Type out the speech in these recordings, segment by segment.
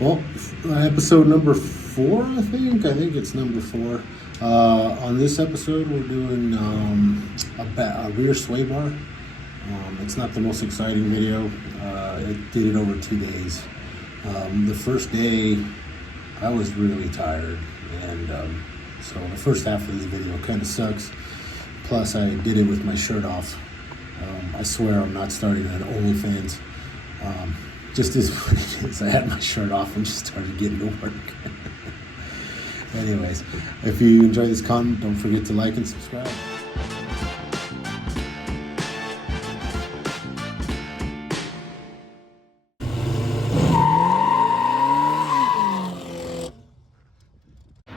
Well, episode number 4, I think. I think it's number 4. On this episode, we're doing a rear sway bar. It's not the most exciting video. It did it over 2 days. The first day, I was really tired, and so the first half of this video kind of sucks. Plus, I did it with my shirt off. I swear I'm not starting an OnlyFans. Just is what it is. I had my shirt off and just started getting to work. Anyways, if you enjoy this content, don't forget to like and subscribe.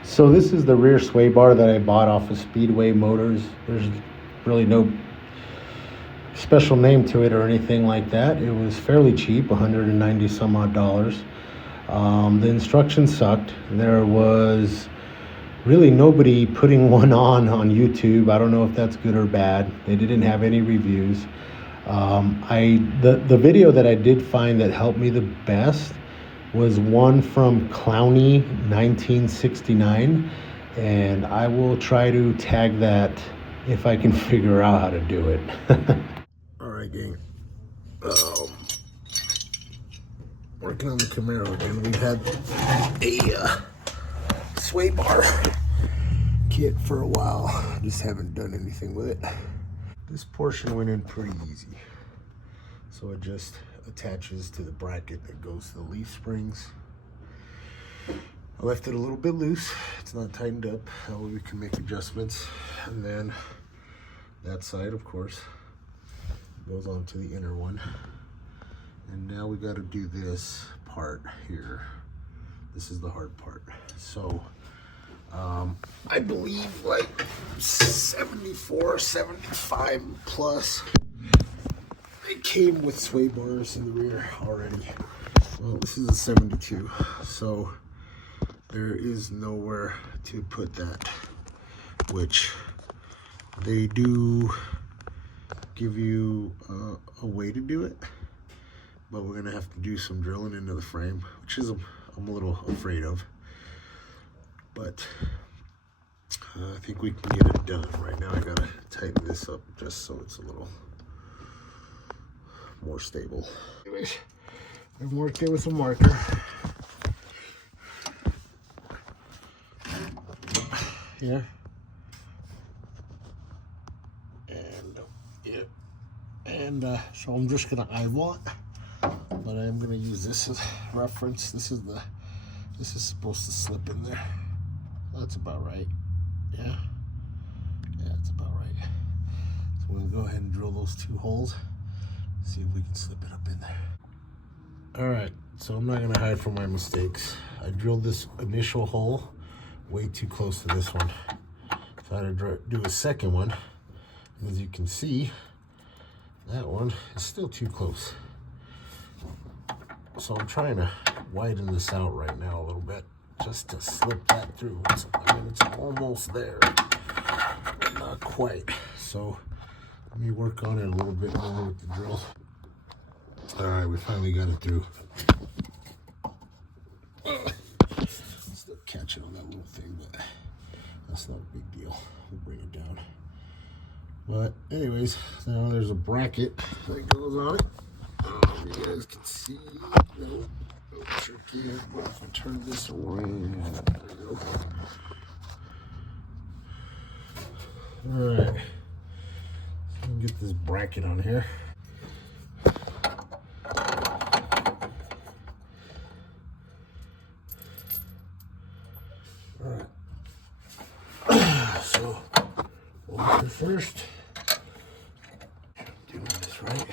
So this is the rear sway bar that I bought off of Speedway Motors. There's really no special name to it or anything like that. It was fairly cheap, 190 some odd dollars. The instructions sucked. There was really nobody putting one on YouTube. I don't know if that's good or bad. They didn't have any reviews. The video that I did find that helped me the best was one from Clowney 1969, and I will try to tag that if I can figure out how to do it. All right, gang. Working on the Camaro again. We've had a sway bar kit for a while. Just haven't done anything with it. This portion went in pretty easy. So it just attaches to the bracket that goes to the leaf springs. I left it a little bit loose. It's not tightened up. That way we can make adjustments. And then that side, of course, goes on to the inner one. And now we got to do this part here. This is the hard part. So I believe like 74, 75 plus. It came with sway bars in the rear already. Well, this is a 72, so there is nowhere to put that, which they do give you a way to do it, but we're gonna have to do some drilling into the frame, which is I'm a little afraid of, but I think we can get it done. Right now I gotta tighten this up just so it's a little more stable. Anyways, I've marked it with a marker. Here. And yeah. And so I'm just gonna eyeball it, but I'm gonna use this as reference. This is supposed to slip in there. That's about right. Yeah. Yeah, that's about right. So we're gonna go ahead and drill those 2 holes. See if we can slip it up in there. All right, so I'm not gonna hide from my mistakes. I drilled this initial hole way too close to this one. So I had to do a second one. As you can see, that one is still too close. So I'm trying to widen this out right now a little bit, just to slip that through. It's almost there, but not quite. So let me work on it a little bit more with the drill. All right, we finally got it through. Still catching on that little thing, but that's not a big deal. We'll bring it down. But anyways, now there's a bracket that goes on it. You guys can see, a little tricky. If I turn this around, there we go. All right, so get this bracket on here. All right, so water first. Doing this right.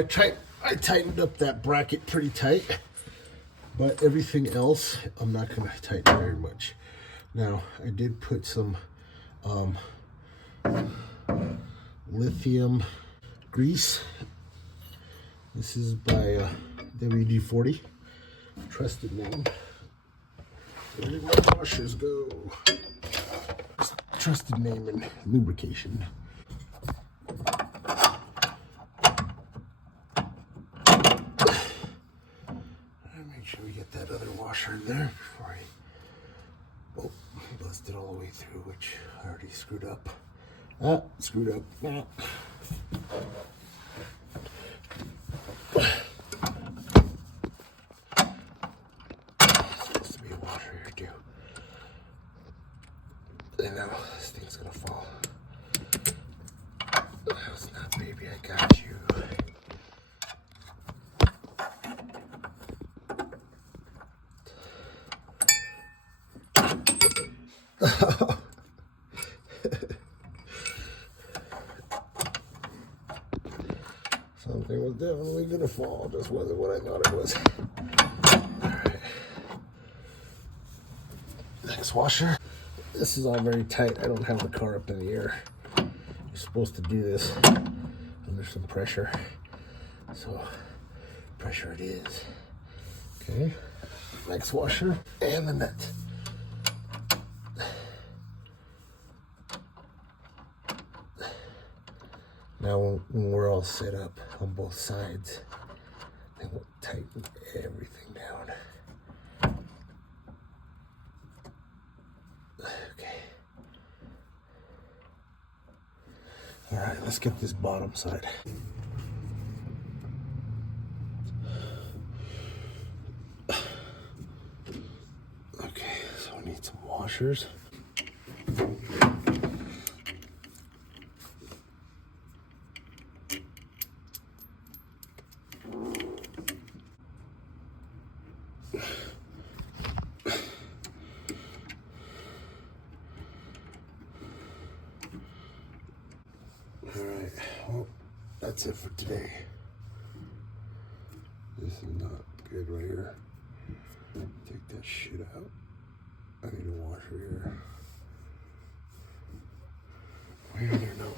I tightened up that bracket pretty tight, but everything else I'm not going to tighten very much. Now I did put some lithium grease. This is by WD-40, trusted name. Where did my washers go? Trusted name in lubrication. Make sure we get that other washer in there before I busted all the way through, which I already screwed up. Screwed up. Supposed to be a washer here too. And now this thing's gonna fall. It's not, baby. I got you. Something was definitely gonna fall, just wasn't what I thought it was. Alright. Next washer. This is all very tight. I don't have the car up in the air. You're supposed to do this under some pressure. So, pressure it is. Okay. Next washer and the nut. Now, when we're all set up on both sides, then we'll tighten everything down. Okay. All right, let's get this bottom side. Okay, so we need some washers. Alright, well, that's it for today. This is not good right here. Take that shit out. I need a washer here. Why are there no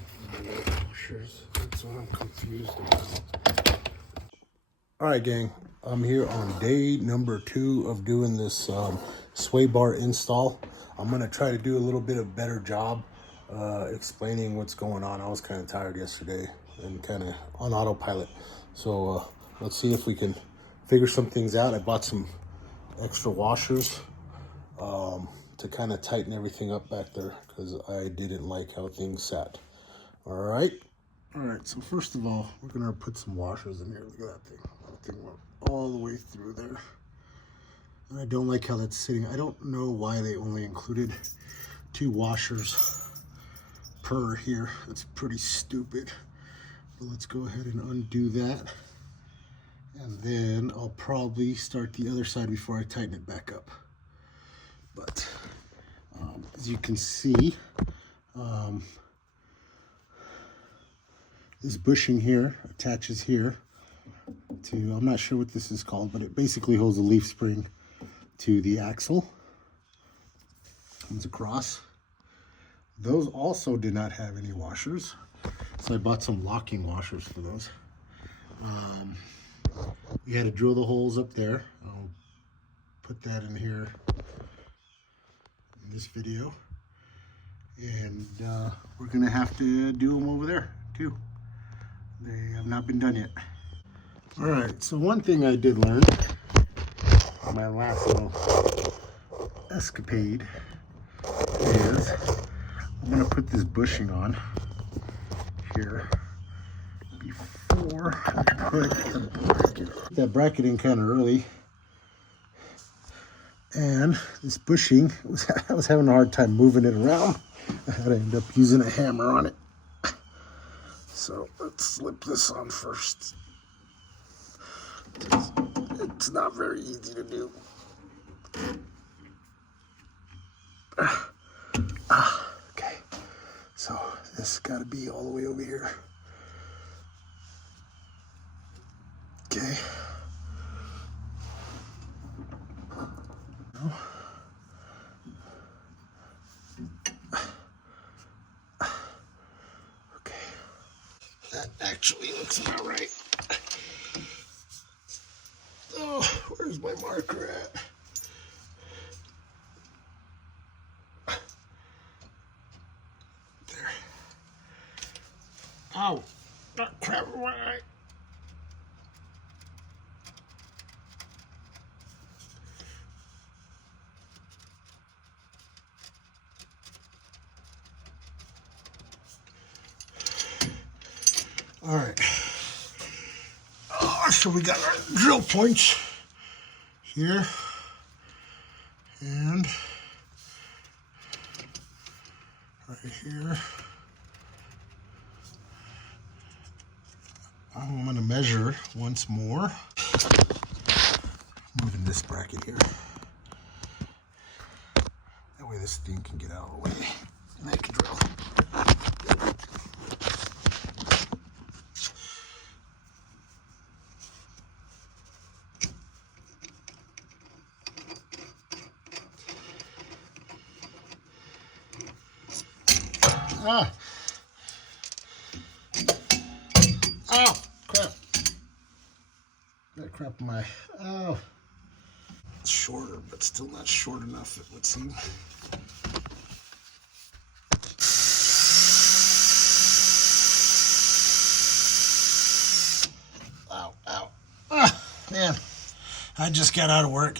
washers? That's what I'm confused about. Alright, gang. I'm here on day number 2 of doing this sway bar install. I'm going to try to do a little bit of better job explaining what's going on. I was kind of tired yesterday and kind of on autopilot. So let's see if we can figure some things out. I bought some extra washers to kind of tighten everything up back there because I didn't like how things sat. All right, so first of all, we're going to put some washers in here. Look at that thing. That thing went all the way through there. And I don't like how that's sitting. I don't know why they only included 2 washers per here. That's pretty stupid. But let's go ahead and undo that. And then I'll probably start the other side before I tighten it back up. But as you can see, this bushing here attaches here to, I'm not sure what this is called, but it basically holds a leaf spring to the axle. Comes across. Those also did not have any washers, so I bought some locking washers for those. We had to drill the holes up there. I'll put that in here in this video, and we're gonna have to do them over there too. They have not been done yet. All right, so one thing I did learn on my last little escapade is I'm gonna put this bushing on here before I put the bracket. That bracket in kind of early, and this bushing I was having a hard time moving it around. I had to end up using a hammer on it. So let's slip this on first. It's not very easy to do. Okay, so this has got to be all the way over here. actually looks about right. Oh, where's my marker at? There. Ow! Not crap in my eye. All right. Oh, so we got our drill points here and right here. I'm going to measure once more. Moving this bracket here. That way this thing can get out of the way and I can drill. Ah! Oh, crap. Got crap in my... Oh. It's shorter, but still not short enough, it would seem. Ow, ow. Ah, man. I just got out of work.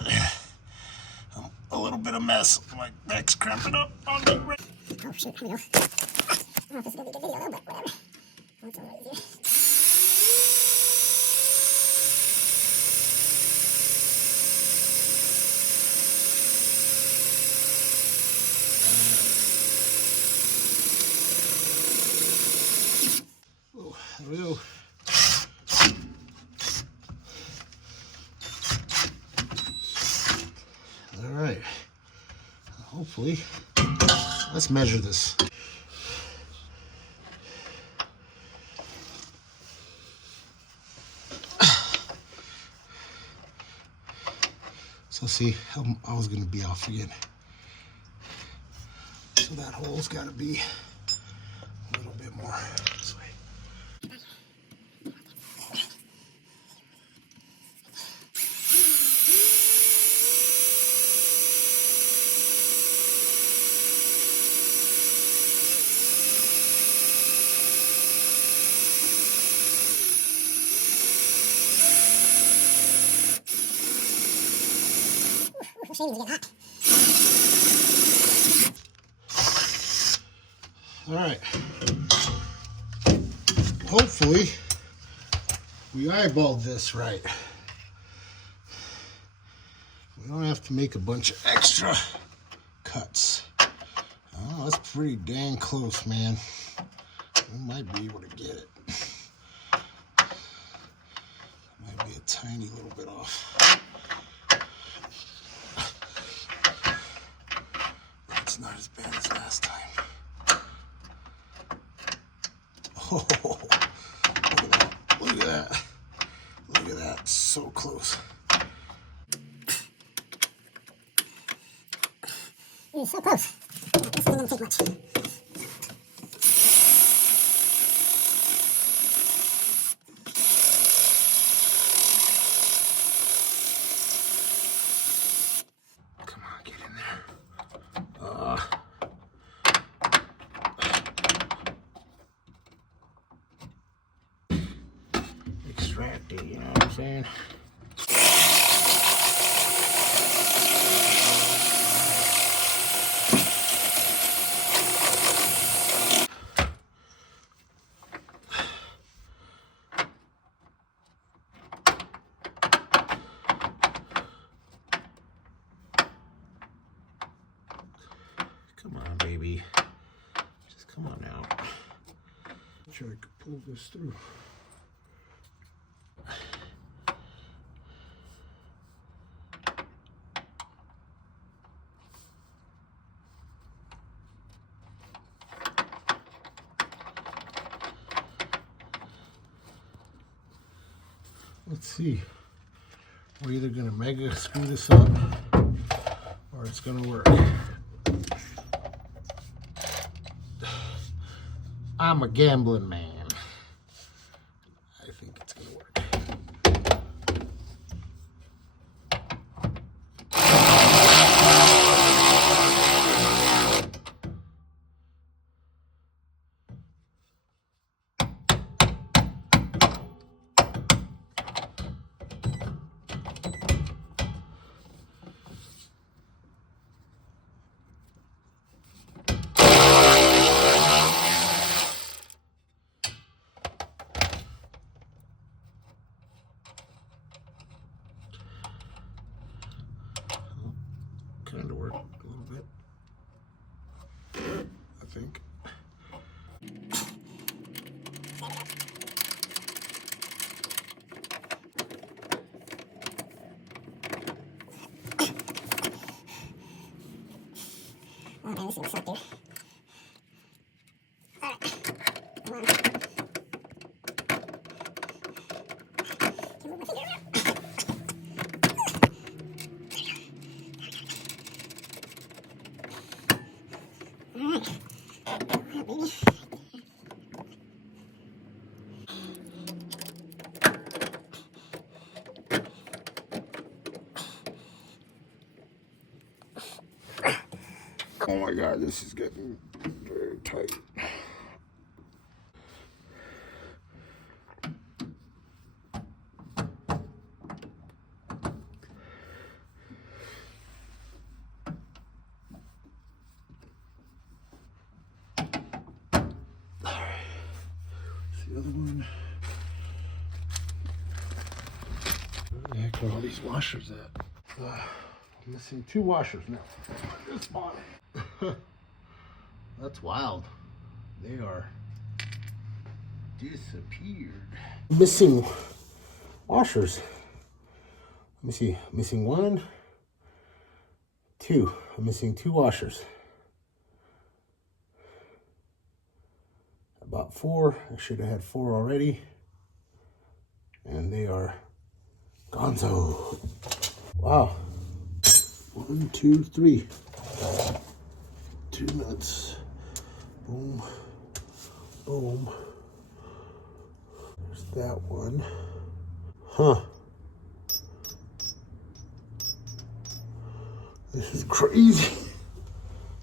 I'm a little bit of mess. My neck's cramping up on me. Oh, shoot, I know. I don't know if this is going to be a good video, though, but whatever. That's all right here. Oh, there we go. All right. Hopefully, let's measure this. So see, I was going to be off again. So that hole's got to be a little bit more this way. All right. Hopefully, we eyeballed this right. We don't have to make a bunch of extra cuts. Oh, that's pretty dang close, man. We might be able to get it. Might be a tiny little bit off. It's not as bad as last time. Oh, look at that. Look at that. Look at that. So close. It's so close. This doesn't take much. Come on, get in there. Extract it, you know what I'm saying? Come on, baby. Just come on out. I'm sure I could pull this through. Let's see. We're either gonna mega screw this up or it's gonna work. I'm a gambling man. Oh my God, this is getting very tight. The other one. Where the heck are all these washers at? I'm missing 2 washers now. This spot. That's wild. They are disappeared. Missing washers. Let me see. Missing 1, 2. I'm missing 2 washers. About 4. I should have had 4 already. And they are gonzo. Wow. 1, 2, 3. 2 nuts. Boom. Boom. There's that one. Huh. This is crazy.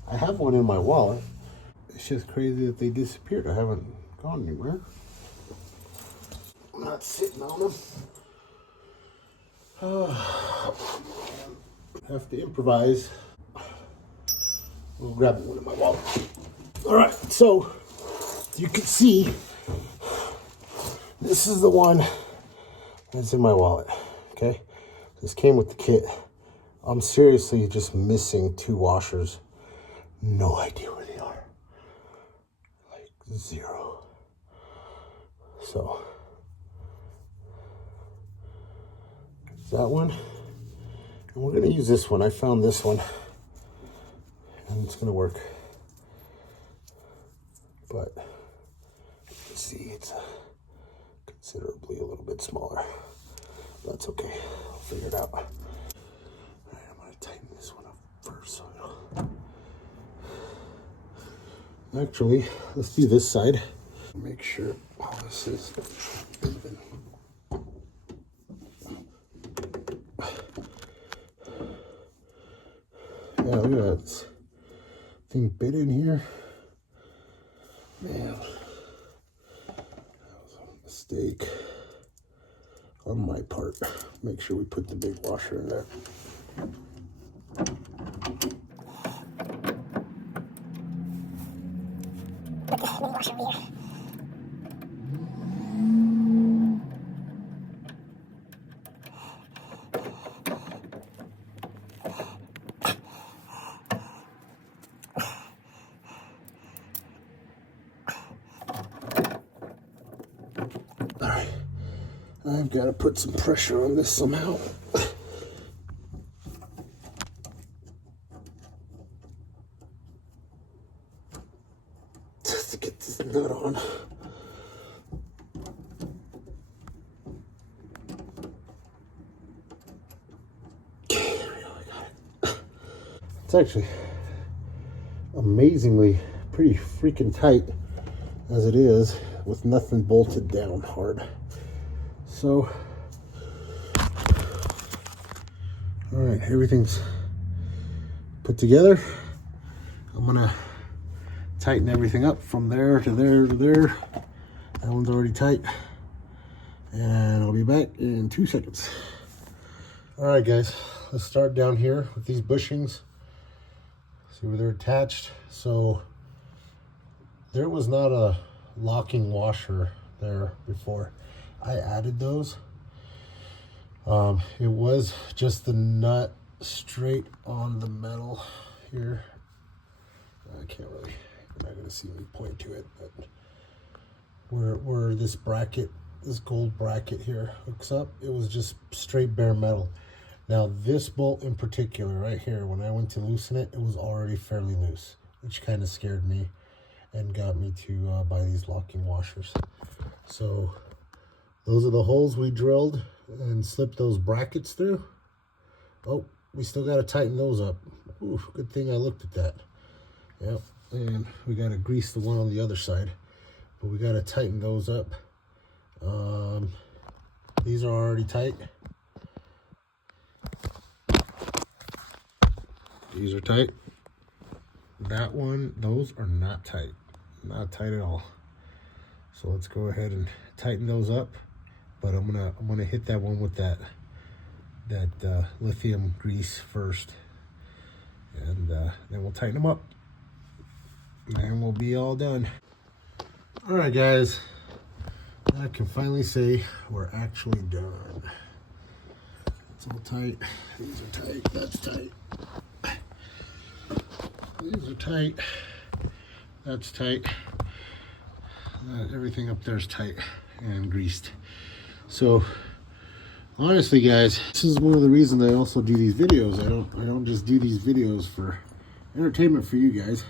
I have one in my wallet. It's just crazy that they disappeared. I haven't gone anywhere. I'm not sitting on them. Have to improvise. We'll grab one in my wallet. All right, so you can see this is the one that's in my wallet. Okay, this came with the kit. I'm seriously just missing 2 washers. No idea where they are. Like 0. So there's that one. And we're gonna use this one. I found this one. And it's gonna work. But let's see, it's considerably a little bit smaller. That's okay. I'll figure it out. All right, I'm gonna tighten this one up first. So actually, let's do this side. Make sure all this is even. Yeah, look at that. This thing bit in here. Man, that was a mistake on my part. Make sure we put the big washer in there. Put the big washer over here. Alright, I've got to put some pressure on this somehow. Just to get this nut on. Okay, there we go, I got it. It's actually amazingly pretty freaking tight as it is, with nothing bolted down hard. So, all right, everything's put together. I'm gonna tighten everything up from there to there to there. That one's already tight. And I'll be back in 2 seconds. All right, guys, let's start down here with these bushings. See where they're attached. So there was not a locking washer there before. I added those. It was just the nut straight on the metal here. I can't really, you're not gonna see me point to it, but where this bracket, this gold bracket here hooks up, it was just straight bare metal. Now this bolt in particular right here, when I went to loosen it, it was already fairly loose. which kind of scared me and got me to buy these locking washers. So those are the holes we drilled and slipped those brackets through. Oh, we still got to tighten those up. Ooh, good thing I looked at that. Yep, and we got to grease the one on the other side, but we got to tighten those up. These are already tight. These are tight. That one, those are not tight. Not tight at all. So let's go ahead and tighten those up. But I'm gonna hit that one with that lithium grease first, and then we'll tighten them up, and we'll be all done. All right, guys, I can finally say we're actually done. It's all tight. These are tight. That's tight. These are tight. That's tight. Everything up there is tight and greased. So honestly, guys, this is one of the reasons I also do these videos. I don't just do these videos for entertainment for you guys.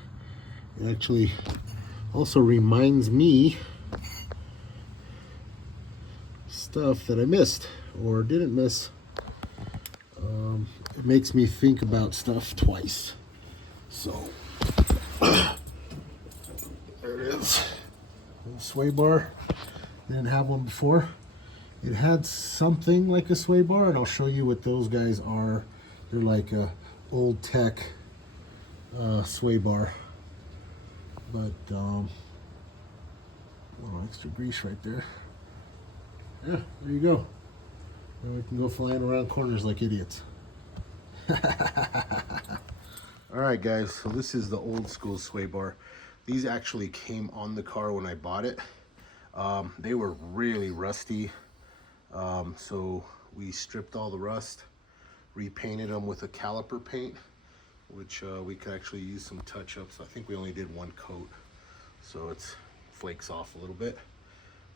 It actually also reminds me stuff that I missed or didn't miss. It makes me think about stuff twice. So there it is. A sway bar. Didn't have one before. It had something like a sway bar, and I'll show you what those guys are. They're like a old tech sway bar. But a little extra grease right there. Yeah, there you go. Now we can go flying around corners like idiots. Alright guys, so this is the old school sway bar. These actually came on the car when I bought it. They were really rusty. So we stripped all the rust, repainted them with a caliper paint, which we could actually use some touch-ups. I think we only did one coat, so it's flakes off a little bit.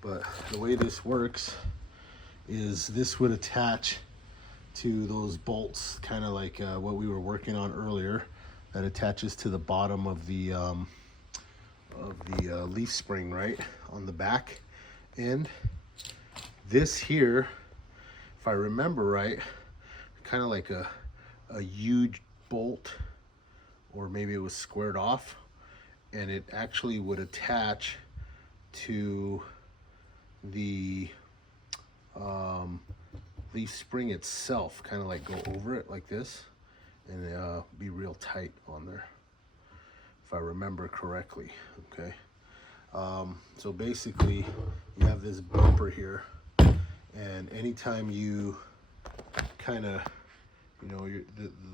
But the way this works is this would attach to those bolts, kind of like what we were working on earlier, that attaches to the bottom of the leaf spring, right on the back end. This here, if I remember right, kind of like a huge bolt, or maybe it was squared off, and it actually would attach to the leaf spring itself, kind of like go over it like this, and be real tight on there, if I remember correctly. Okay, so basically you have this bumper here, and anytime you kind of, you know,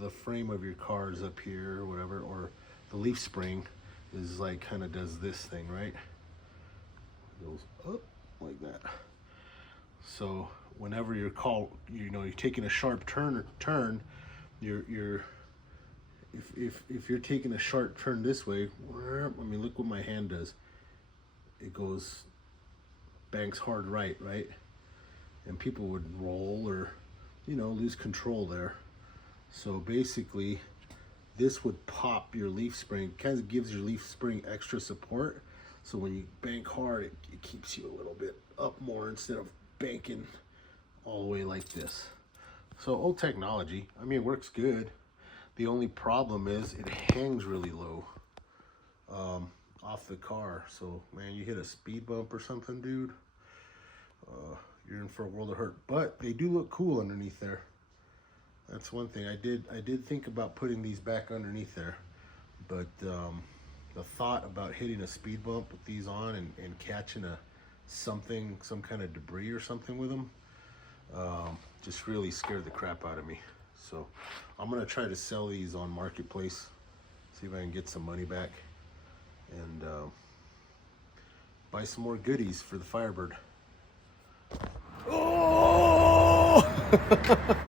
the frame of your car is up here or whatever, or the leaf spring is like kind of does this thing, right? It goes up like that. So whenever you're taking a sharp turn, if you're taking a sharp turn this way, I mean, look what my hand does. It goes, banks hard right, and people would roll or, you know, lose control there. So basically this would pop your leaf spring, kind of gives your leaf spring extra support, so when you bank hard, it keeps you a little bit up more instead of banking all the way like this. So old technology, I mean, it works good. The only problem is it hangs really low off the car. So man, you hit a speed bump or something, dude, you're in for a world of hurt. But they do look cool underneath there. That's one thing. I did think about putting these back underneath there, but the thought about hitting a speed bump with these on and catching some kind of debris or something with them, just really scared the crap out of me. So I'm gonna try to sell these on Marketplace, see if I can get some money back, and buy some more goodies for the Firebird. Oh!